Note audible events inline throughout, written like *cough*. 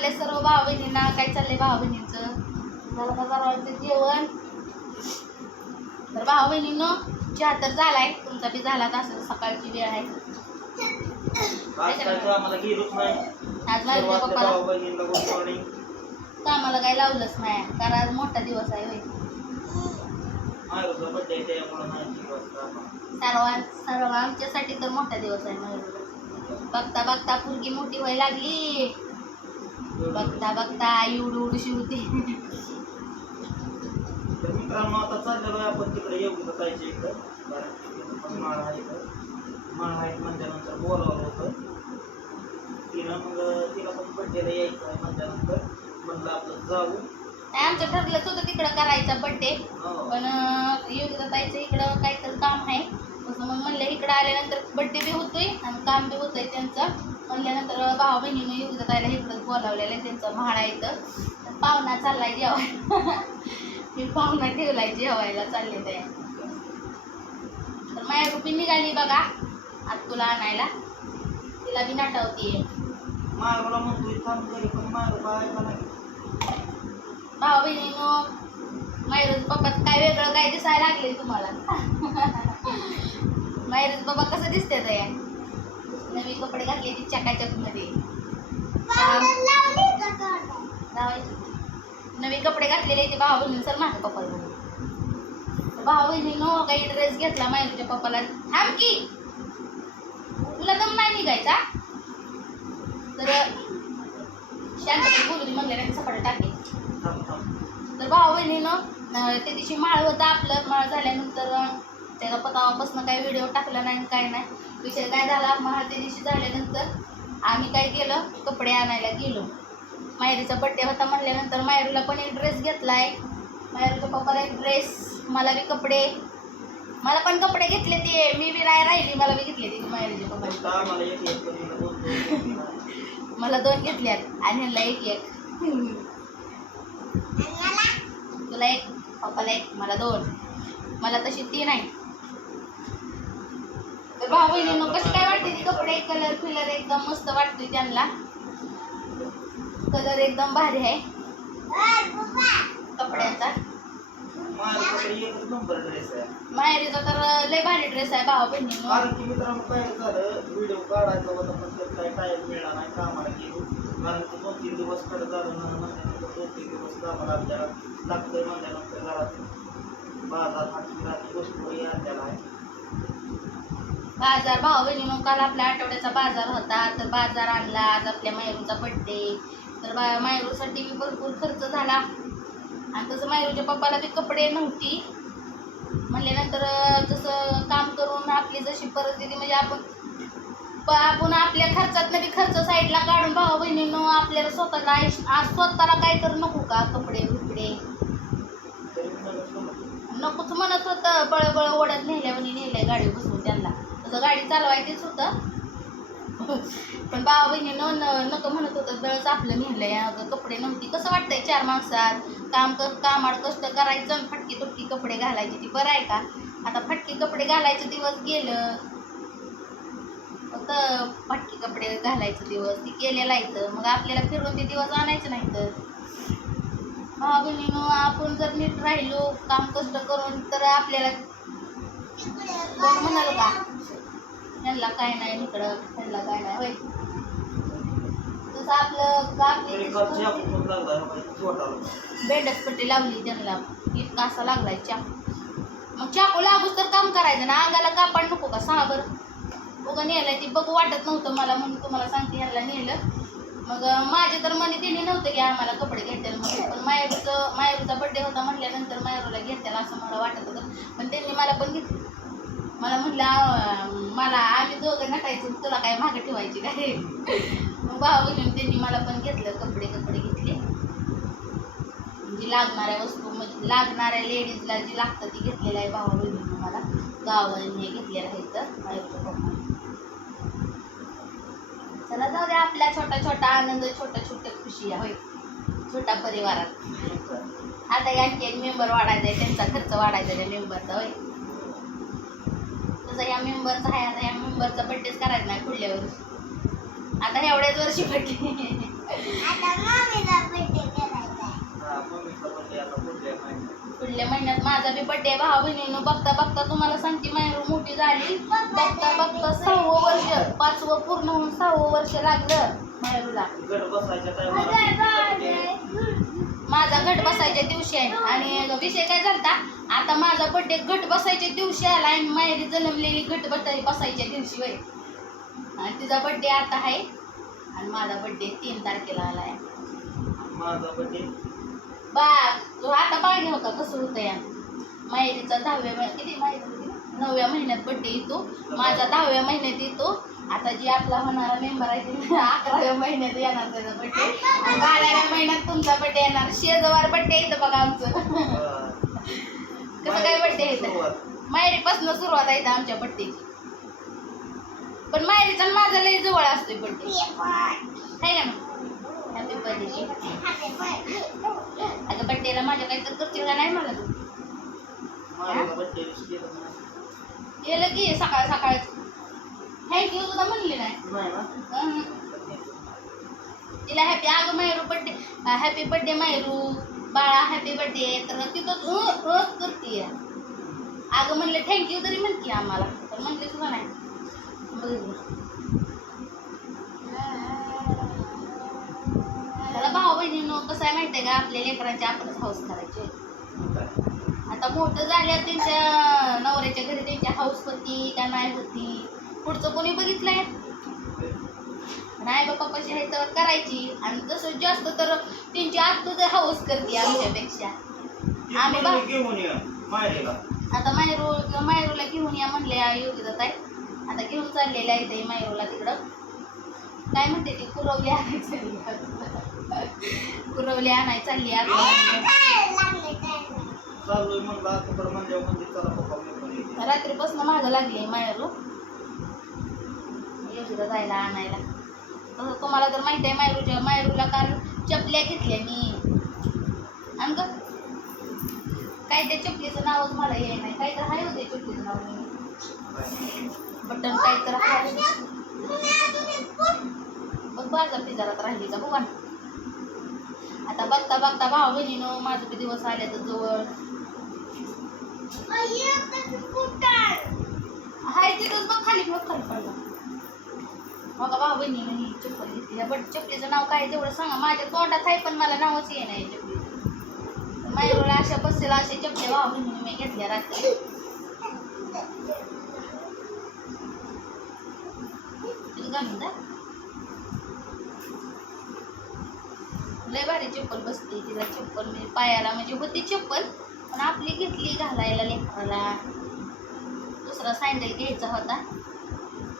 आपल्या सर्व भाऊ बहिणींना काय चाललंय भाऊ बहिणींचं झालं का जरा जेवण? तर भाऊ बहिणींनो चहा तर झालाय. तुमचा बी झाला असं सकाळची वेळ आहे. आज माझ्या पप्पाला. कामाला काही लावलंच नाही कारण आज मोठा दिवस आहे होय. आम्हाला. सर्व सर्व आमच्यासाठी तर मोठा दिवस आहे बघता बघता पुरगी मोठी व्हायला लागली. बघता बघता होती तर मित्रांनो आता चाललेलो आहे आपण तिकडे येऊ जायचे इकडं. कारण तिकडे पण माळ आहे इकडं माळ आहे म्हणल्यानंतर बोलावलं होतं. तिनं मग तिला पण बड्डेला यायचं आहे म्हणल्यानंतर. म्हणलं आपलं जाऊ. नाही, आमचं ठरलंच होतं तिकडं करायचा बड्डे हो. पण योगिता ताईचं इकडं काहीतरी काम आहे. तसं मग म्हणलं इकडं आल्यानंतर बड्डे बी होतोय आणि काम बी होतंय त्यांचं. म्हणल्यानंतर भाऊ बहिणीनं योगिता ताईला इकडं बोलावलेलं आहे त्यांचं म्हाडा इथं. पाहुणा चाललाय जेवायला *laughs* मी पाहुणा ठेवलाय जेवायला चालले ते. तर माया रुपी निघाली बघा आज तुला आणायला. तिला बी म्हणतोय थांब घरी पण माग बायका नाही? भाऊ बहिणीनो मायरूज पप्पात काय वेगळं काय दिसायला लागले तुम्हाला? *laughs* मायरूज बाबा कसं दिसते या नवी कपडे घातले ती चकाचकमध्ये. लावायचे. नवी कपडे घातलेले ते भाऊ बहिणी सर माझ्या पप्पाला बघू भाऊ बहिणीनो काही ड्रेस घेतला मायरूच्या पप्पाला. थांब की. तुला दम नाही निघायचा? तर शांत बोलू दे म्हणले सकाळी टाके. तर भाऊ बहिणीनं त्या दिवशी माळ होता आपलं. माळ झाल्यानंतर त्याचा त्याला पतावापासून काही व्हिडिओ टाकला नाही काय नाही. विषय काय झाला? माळ त्या दिवशी झाल्यानंतर आम्ही काय केलं? कपडे आणायला गेलो. मायरीचा बड्डे होता म्हटल्यानंतर मायरूला पण एक ड्रेस घेतलाय. मायरूच्या पप्पाला एक ड्रेस मला बी कपडे. मला पण कपडे घेतले ते. मी बी नाही राहिली मला बी घेतले ते मायरीच्या पप्पाला तीन. मला दोन घेतल्यात आणि ह्यांना एक एक. तुला एक पप्पाला एक मला दोन. मला तशी तीन आहे भाऊ बहिणीनं कसे काय वाटते? कपडे कलर फिलर एकदम मस्त वाटते त्यांना. कलर एकदम भारी आहे. कपड्यांचा. नंबर ड्रेस माहेरीचा तर लय भारी ड्रेस आहे भाऊ बहिणी कारण की मित्रांनो काय झालं व्हिडिओ काढायचा होता पण त्यात काही टाईम मिळाला नाही कामाला गेलो कारण की दोन तीन दिवसकडे झालं म्हणल्यानंतर दोन तीन दिवस कामाला आपल्याला लागतंय म्हणल्यानंतर घरात बाजार हाती राहते वस्तू आणलेला आहे. बाजार भाव बहिणीनं काल आपल्या आठवड्याचा बाजार होता. तर बाजार आणला. आज आपल्या मायरूचा बड्डे तर बा मायरूसाठी बी भरपूर खर्च झाला. आणि तसं मायरूच्या पप्पाला बी कपडे नव्हती. म्हणल्यानंतर जसं काम करून आपली जशी परिस्थिती म्हणजे आपण प- आपण आपल्या खर्चात बी खर्च साईडला काढून भाऊ बहिणीनं आपल्याला स्वतःला आयुष्य- आज स्वतःला काय तर नको का? कपडे बिपडे. नकोच म्हणत होतं. बळबळ ओढत म्हणजे नेल्या गाडी बसून. त्यांना गाडी चालवायचीच होतं. पण भावा बहिणीनं न नको म्हणत होतं बळच आपलं नेलंय अगं कपडे नव्हती. कसं वाटतंय चार माणसात? काम क कामाड कष्ट करायचं आणि फटकी तुटकी कपडे घालायचे ती बरं आहे का? आता फटकी कपडे घालायचे दिवस गेलं. फक्त फटकी कपडे घालायचे दिवस ती गेलेला आहे मग आपल्याला फिरून ते दिवस आणायचे नाही तर. भावा बहिणीनं आपण जर नीट राहिलो काम कष्ट करून तर आपल्याला कोण म्हणाल का? त्यांना काय नाही इकडं. त्यांना काय नाही. होय. तसं आपलं छोटाला. बेंडच पट्टी लावली त्यांना. इतका असा लागलाय चाकू मग चाकू लागूच तर काम करायचं ना. अंगाला कापड नको का? सहा बरं. बघा नेलंय ती. बघू वाटत नव्हतं मला म्हणून तुम्हाला सांगते ह्याला नेलं. मग माझे तर मनी तिने नव्हतं की आम्हाला कपडे घेतील म्हणून. पण मायरूचं मायरूचा बड्डे होता म्हटल्यानंतर मायरूला घेतील असं मला वाटत होतं. पण त्यांनी मला पण घेतली. मला म्हटलं मला आम्ही दोघं नटायचो तुला काय मागं ठेवायची काय? मग भाऊ बहिणी त्यांनी मला पण घेतलं कपडे कपडे घेतले. जी लागणाऱ्या वस्तू म्हणजे लागणाऱ्या लेडीजला जी लागतं ती घेतलेलं आहे भावा बहिणीनं मला. गावाने घेतलेलं आहे तर चला जाऊ द्या आपला छोटा छोटा आनंद छोट्या छोट्या खुशी आहे होय. छोटा परिवारात. आता यांचे मेंबर वाढायचा आहे त्यांचा खर्च वाढायचा त्या मेंबरचा होय. तसं या मेंबरचा आहे आता या मेंबरचा बड्डेच करायचा नाही पुढल्या वर्षी आता एवढ्याच वर्षी बड्डे हा पुढल्या महिन्यात. माझा बी बड्डे भावा बहिणीनं बघता बघता तुम्हाला सांगते मायरू मोठी झाली. बघता बघता सहावं वर्ष पाचवं पूर्ण होऊन सहावं वर्ष लागलं. मायरूला माझा घट बसायच्या दिवशी आहे. आणि विषय काय झालता आता माझा बड्डे घट बसायच्या दिवशी आला आणि मायरी जन्मलेली घट बसाय बसायच्या दिवशी वय आणि तिचा बड्डे आता आहे. आणि माझा बड्डे तीन तारखेला आला आहे. माझा बा तो आता पाहिजे होता कसं होतं या माहेरीचा दहाव्या किती माहिती? नवव्या महिन्यात बड्डे येतो. माझा दहाव्या महिन्यात येतो. आता जी आपला होणारा मेंबर आहे ते *laughs* अकराव्या महिन्यात येणार त्याचा बड्डे आणि बाराव्या महिन्यात तुमचा बड्डे येणार. शेजवार बड्डे येतं बघा आमचं. *laughs* कसं काय बड्डे येतं माहेरीपासून सुरुवात आहे आमच्या बड्डेची पण माहेरीचा आणि माझा लय जवळ असतोय बड्डे आहे का हॅपी बर्थडे अगं बड्डेला माझ्या काही तर करतील का नाही मला तू केलं. गेलं की सकाळ सकाळ थँक्यू सुद्धा म्हणली नाही. तिला हॅपी अगं Mayru birthday happy birthday Mayru. बाळा हॅपी बड्डे तर तिथं अ करते अगं म्हणले थँक्यू तरी म्हणते आम्हाला. तर म्हणले सुद्धा नाही. त्याला भाऊ बहिणीनो कसं आहे माहिती आहे का? आपल्या लेकरांचे आपणच हाऊस करायचे. आता मोठं झाल्या त्यांच्या नवऱ्याच्या घरी त्यांच्या हाऊस होती का नाही होती? पुढचं कोणी बघितलंय? नाही बाबा पप्पाची आहे तर करायची. आणि तसं जास्त तर त्यांची आत्तू तर हाऊस करते आमच्यापेक्षा. आम्ही आता मायरू मायरूला घेऊन या म्हणले योग्य ताई. आता घेऊन चाललेले आहे ते मायरूला तिकडं. काय म्हणते ती? कुरवली आणाय चालली कुरवली आणाय चालली आता. रात्रीपासून मागं लागली मायरू योगीला जायला आणायला. तसं तुम्हाला तर माहिती आहे मायरूच्या मायरूला काल चपल्या घेतल्या मी. आणि ग काय त्या चपलीचं नावच मला ये नाही. काय तर आहे होते चपलीचं नाव. बटन काय तर आहे. बघ बाजा पिजारात राहिली का बघा ना. आता बघता बघता भाऊ बहिणीनं माझं बी दिवस आले तर जवळ. हाय तिथंच बघ खाली बघ खाली पडला. बघा भाऊ बहिणी ही चप्पल घेतली या बट चपलीचं नाव काय आहे तेवढं सांगा. माझ्या तोंडात आहे पण मला नावच ये नाही चपली माझ्याकडे अशा बसेला अशा चपले भाऊ बहिणीने मी घेतल्या रात्री. घालून लय भारी चप्पल बसते तिला चप्पल. म्हणजे पायाला म्हणजे होती चप्पल पण आपली घेतली घालायला लेकराला. दुसरा सँडल घ्यायचा होता.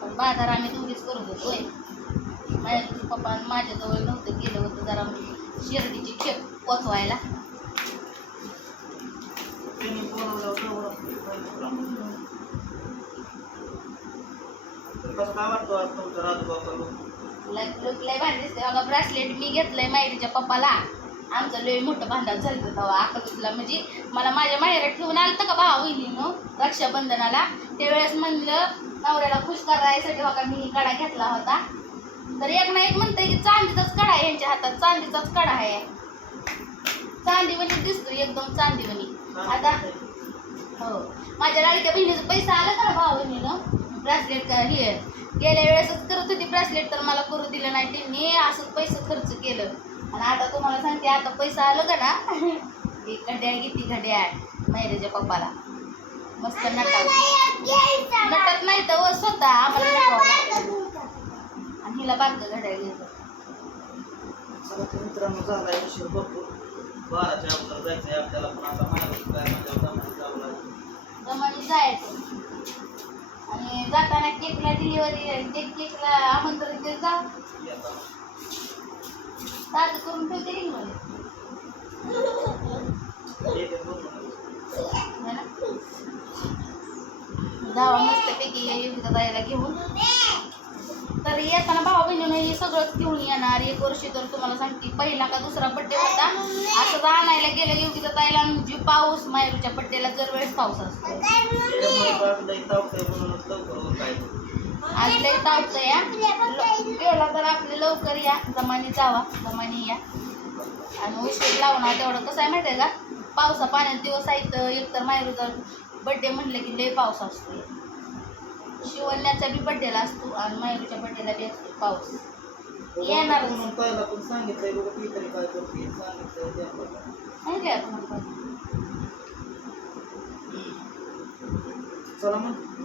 पण बाजार आम्ही दोघीच करत होतोय माझ्या पप्पा माझ्याजवळ नव्हतं गेलं होतं जरा शिर्डीची खेप पोचवायला. लय लय भारी दिसते बघा ब्रासलेट मी घेतलंय माहेरीच्या पप्पाला. आमचं लय मोठं भांडण झालं तेव्हा. अकलूजला म्हणजे मला माझ्या माहेरात ठेवून आलं का भावा बहिणीनं रक्षाबंधनाला? त्यावेळेस म्हणलं नवऱ्याला खुश करायसाठी बघा मी कडा घेतला होता. तर एक ना एक म्हणतंय की चांदीचाच कडा आहे यांच्या हातात. चांदीचाच कडा आहे. चांदीवणी दिसतो एकदम चांदीवणी. आता हो. माझ्या लाडक्या बहिणीचं पैसा आला का भाऊ भावा बहिणीनं ब्रासलेट का हे? गेल्या वेळेसच करत होती ब्रासलेट तर मला करू दिलं नाही. त्यांनी असंच पैसे खर्च केलं. आणि आता तुम्हाला सांगते आता पैसा आलं का ना *laughs* ही घड्याळ घेतली घड्याळ मैरेच्या पप्पाला. मस्त नटाव नटत नाही तर व स्वतः आम्हाला. आणि हिला बारकं घड्याळ घ्यायचं चला तर मित्रांनो झाला उशीर भरपूर. बाराच्या अगोदर जायचंय आपल्याला पण आता माहिती काय म्हणजे जमाने जावं लागेल. जमानी जायचं. आणि जाताना केकला डिलिव्हरी ते केकला आमंत्रण देत जा. येताना. करून ठेवते की मला मस्तपैकी या योगिता ताईला घेऊन. तर येताना भाऊ बहिणीनं हे सगळंच घेऊन येणार. एक वर्षी तर तुम्हाला सांगते पहिला का दुसरा बड्डे होता. असं आणायला गेलं योगिता ताईला म्हणजे जी पाऊस मायरूच्या बड्डेला दरवेळेस पाऊस असतो. आज लय तावतं या गेला तर आपले लवकर या. जमानी जावा जमानी या. आणि उशीर लावणार तेवढं. कसं आहे माहिती आहे का? पावसा पाण्यात दिवस आहेत एकतर मायरूचा बड्डे म्हटलं की लय पाऊस असतो. शिवण्याचा बी बड्डेला असतो आणि मायरूच्या बड्डेला बी असतो पाऊस. येणारच. म्हणून